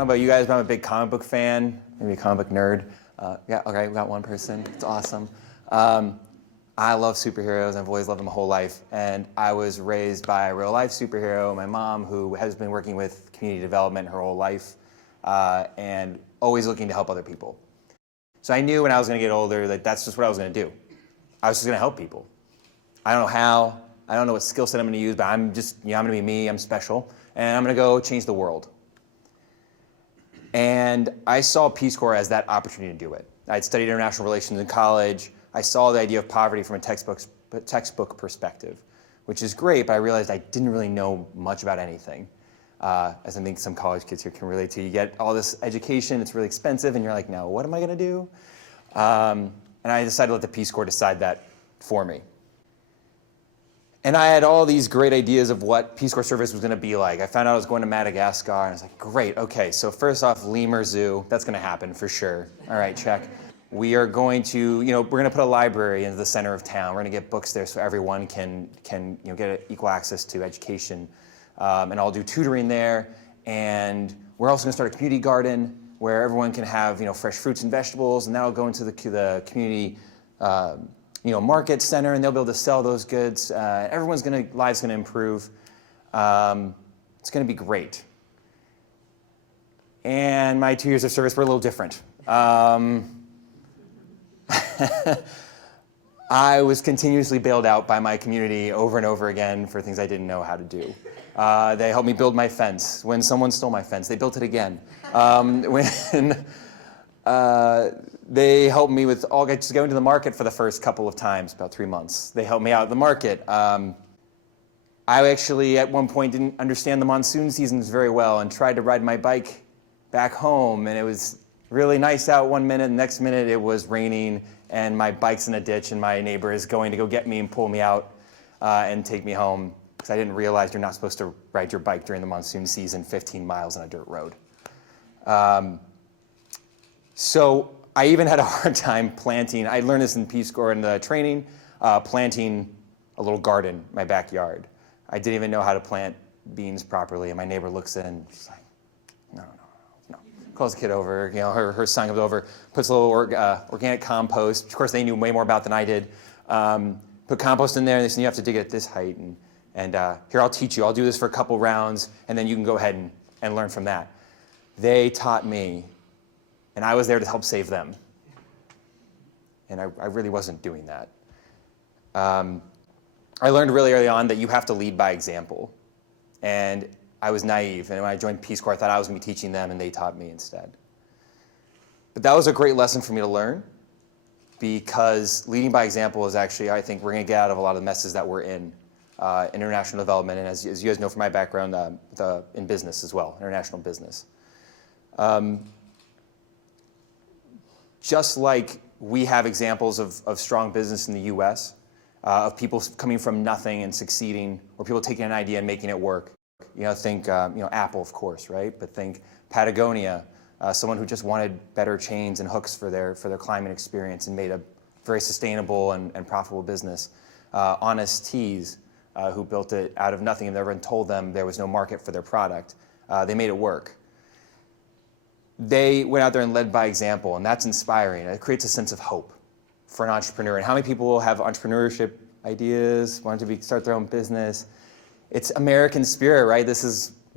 know about you guys, but I'm a big comic book fan, maybe a comic book nerd. Yeah, okay, we got one person. It's awesome. I love superheroes. I've always loved them my whole life. And I was raised by a real-life superhero, my mom, who has been working with community development her whole life and always looking to help other people. So I knew when I was going to get older that that's just what I was going to do. I was just going to help people. I don't know how. I don't know what skill set I'm going to use, but I'm just, I'm going to be me. I'm special. And I'm going to go change the world. And I saw Peace Corps as that opportunity to do it. I'd studied international relations in college. I saw the idea of poverty from a textbook perspective, which is great, but I realized I didn't really know much about anything. As I think some college kids here can relate to. You get all this education, it's really expensive, and you're like, no, what am I going to do? And I decided to let the Peace Corps decide that for me. And I had all these great ideas of what Peace Corps service was going to be like. I found out I was going to Madagascar, and I was like, great, okay, so first off, lemur zoo, that's going to happen for sure. All right, check. We are going to, we're going to put a library into the center of town. We're going to get books there so everyone can get equal access to education. And I'll do tutoring there. And we're also going to start a community garden where everyone can have, fresh fruits and vegetables, and that'll go into the community, market center, and they'll be able to sell those goods. Everyone's lives gonna improve. It's gonna be great. And my 2 years of service were a little different. I was continuously bailed out by my community over and over again for things I didn't know how to do. They helped me build my fence. When someone stole my fence, they built it again. They helped me with just going to the market for the first couple of times, about 3 months. They helped me out at the market. I actually, at one point, didn't understand the monsoon seasons very well and tried to ride my bike back home, and it was really nice out one minute, and the next minute it was raining, and my bike's in a ditch, and my neighbor is going to go get me and pull me out and take me home, because I didn't realize you're not supposed to ride your bike during the monsoon season 15 miles on a dirt road. So I even had a hard time planting. I learned this in Peace Corps in the training, planting a little garden in my backyard. I didn't even know how to plant beans properly, and my neighbor looks in and she's like, no. Calls the kid over, her son comes over, puts a little organic compost. Of course, they knew way more about than I did. Put compost in there, and they said, you have to dig it at this height, and here, I'll teach you. I'll do this for a couple rounds, and then you can go ahead and learn from that. They taught me, and I was there to help save them. And I really wasn't doing that. I learned really early on that you have to lead by example. And I was naive, and when I joined Peace Corps, I thought I was going to be teaching them, and they taught me instead. But that was a great lesson for me to learn, because leading by example is actually, I think, we're going to get out of a lot of the messes that we're in international development, and as you guys know from my background, in business as well, international business. Just like we have examples of strong business in the US, of people coming from nothing and succeeding, or people taking an idea and making it work. Think Apple, of course, right? But think Patagonia, someone who just wanted better chains and hooks for their climate experience and made a very sustainable and profitable business. Honest Teas, who built it out of nothing and everyone told them there was no market for their product. They made it work. They went out there and led by example, and that's inspiring. It creates a sense of hope for an entrepreneur. And how many people have entrepreneurship ideas, want to start their own business? It's American spirit, right?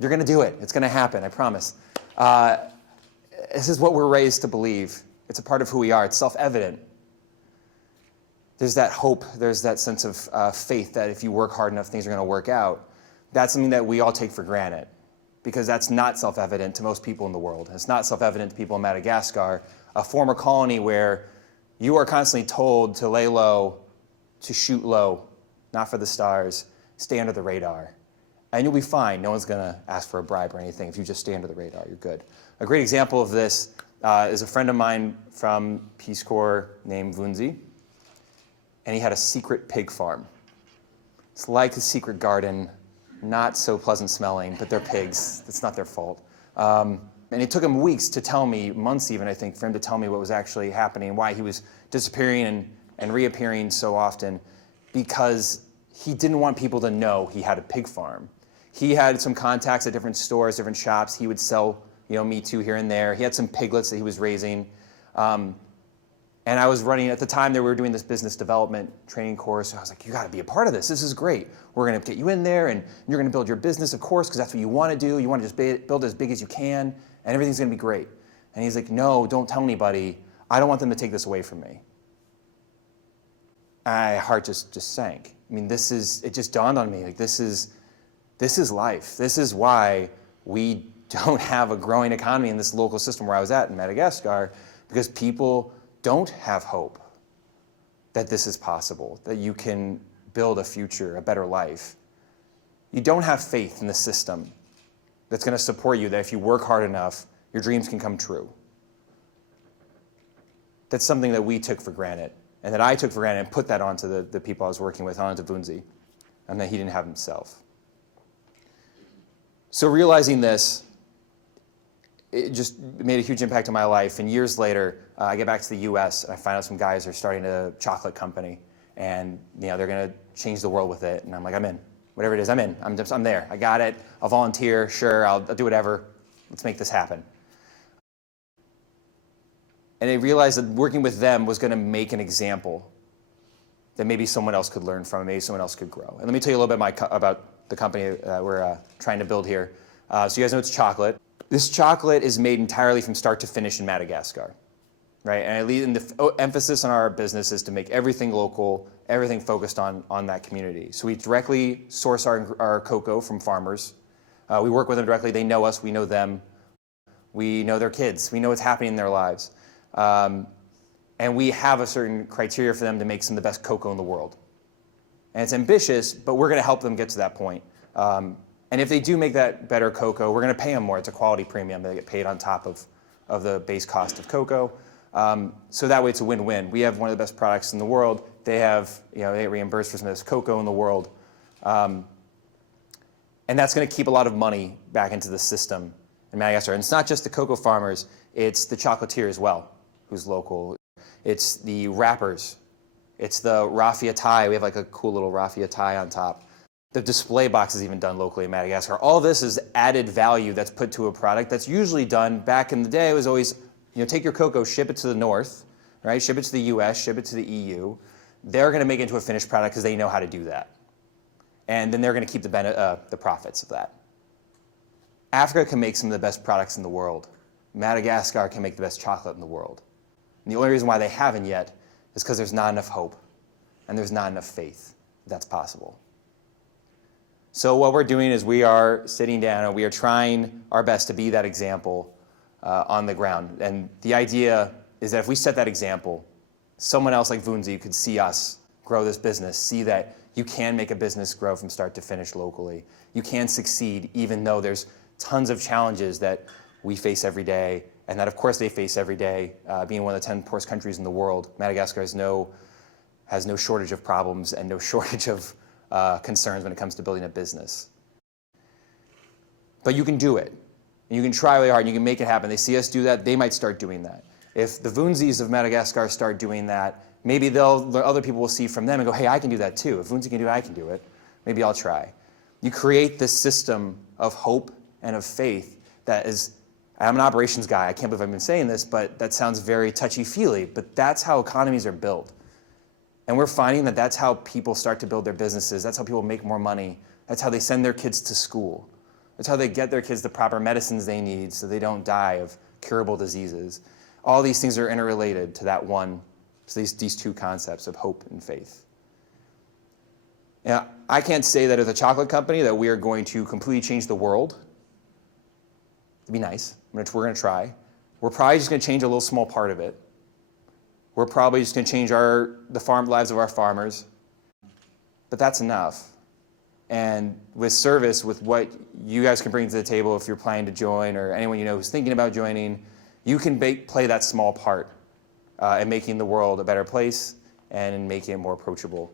You're going to do it. It's going to happen, I promise. This is what we're raised to believe. It's a part of who we are. It's self-evident. There's that hope. There's that sense of faith that if you work hard enough, things are going to work out. That's something that we all take for granted, because that's not self-evident to most people in the world. It's not self-evident to people in Madagascar, a former colony where you are constantly told to lay low, to shoot low, not for the stars, stay under the radar. And you'll be fine. No one's going to ask for a bribe or anything. If you just stay under the radar, you're good. A great example of this is a friend of mine from Peace Corps named Vunzi, and he had a secret pig farm. It's like a secret garden, not so pleasant smelling, but they're pigs. It's not their fault. And it took him weeks to tell me, months even, I think, for him to tell me what was actually happening, why he was disappearing and reappearing so often, because he didn't want people to know he had a pig farm. He had some contacts at different stores, different shops. He would sell Me Too here and there. He had some piglets that he was raising. And I was running, at the time, we were doing this business development training course. So I was like, you got to be a part of this. This is great. We're going to get you in there, and you're going to build your business, of course, because that's what you want to do. You want to just build as big as you can, and everything's going to be great. And he's like, no, don't tell anybody. I don't want them to take this away from me. My heart just sank. I mean, it just dawned on me, like, this is life. This is why we don't have a growing economy in this local system where I was at in Madagascar, because people don't have hope that this is possible, that you can build a future, a better life. You don't have faith in the system that's going to support you, that if you work hard enough, your dreams can come true. That's something that we took for granted, and that I took for granted and put that onto the people I was working with, onto Vunzi, and that he didn't have himself. So realizing this, it just made a huge impact on my life. And years later, I get back to the US and I find out some guys are starting a chocolate company, and they're going to change the world with it. And I'm like, I'm in. Whatever it is, I'm in. I'm there. I got it. I'll volunteer. Sure, I'll do whatever. Let's make this happen. And I realized that working with them was going to make an example that maybe someone else could learn from, maybe someone else could grow. And let me tell you a little bit about the company we're trying to build here. So you guys know it's chocolate. This chocolate is made entirely from start to finish in Madagascar, right? And the emphasis on our business is to make everything local, everything focused on that community. So we directly source our cocoa from farmers. We work with them directly. They know us. We know them. We know their kids. We know what's happening in their lives. And we have a certain criteria for them to make some of the best cocoa in the world. And it's ambitious, but we're going to help them get to that point. And if they do make that better cocoa, we're going to pay them more. It's a quality premium. They get paid on top of the base cost of cocoa. So that way it's a win-win. We have one of the best products in the world. They have, they get reimbursed for some of this cocoa in the world. And that's going to keep a lot of money back into the system in Madagascar. And it's not just the cocoa farmers. It's the chocolatier as well, who's local. It's the wrappers. It's the raffia tie. We have like a cool little raffia tie on top. The display box is even done locally in Madagascar. All this is added value that's put to a product that's usually done back in the day. It was always, take your cocoa, ship it to the north, right? Ship it to the US, ship it to the EU. They're going to make it into a finished product because they know how to do that. And then they're going to keep the profits of that. Africa can make some of the best products in the world. Madagascar can make the best chocolate in the world. And the only reason why they haven't yet is because there's not enough hope and there's not enough faith that that's possible. So what we're doing is we are sitting down and we are trying our best to be that example on the ground. And the idea is that if we set that example, someone else like Vunzi could see us grow this business, see that you can make a business grow from start to finish locally. You can succeed even though there's tons of challenges that we face every day, and that of course they face every day. Being one of the 10 poorest countries in the world, Madagascar has no shortage of problems and no shortage of concerns when it comes to building a business. But you can do it. And you can try really hard and you can make it happen. They see us do that, they might start doing that. If the Vunzis of Madagascar start doing that, maybe other people will see from them and go, hey, I can do that too. If Vunzi can do it, I can do it. Maybe I'll try. You create this system of hope and of faith that is, I'm an operations guy, I can't believe I've been saying this, but that sounds very touchy-feely, but that's how economies are built. And we're finding that that's how people start to build their businesses. That's how people make more money. That's how they send their kids to school. That's how they get their kids the proper medicines they need so they don't die of curable diseases. All these things are interrelated to that one, to these two concepts of hope and faith. Now, I can't say that as a chocolate company that we are going to completely change the world. It'd be nice. We're going to try. We're probably just going to change a little small part of it. We're probably just going to change the lives of our farmers. But that's enough. And with service, with what you guys can bring to the table if you're planning to join or anyone you know who's thinking about joining, you can play that small part in making the world a better place and in making it more approachable.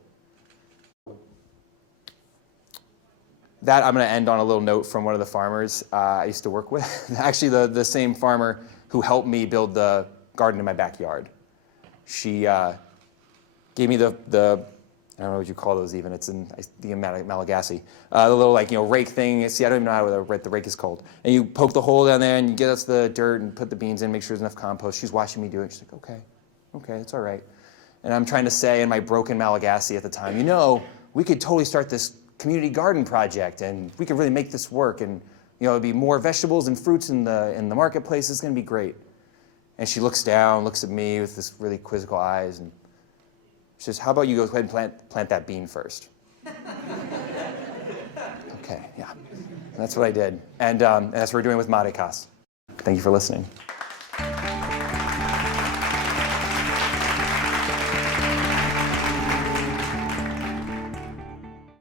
That I'm going to end on a little note from one of the farmers I used to work with. Actually, the same farmer who helped me build the garden in my backyard. She gave me the I don't know what you call those even. It's in Malagasy. The little rake thing. See, I don't even know how the rake is called. And you poke the hole down there and you get us the dirt and put the beans in, make sure there's enough compost. She's watching me do it. She's like, okay, it's all right. And I'm trying to say in my broken Malagasy at the time, we could totally start this community garden project and we could really make this work. And it'd be more vegetables and fruits in the marketplace. It's going to be great. And she looks down, looks at me with this really quizzical eyes, and she says, how about you go ahead and plant that bean first? Okay, yeah. And that's what I did. And that's what we're doing with Madécasse. Thank you for listening.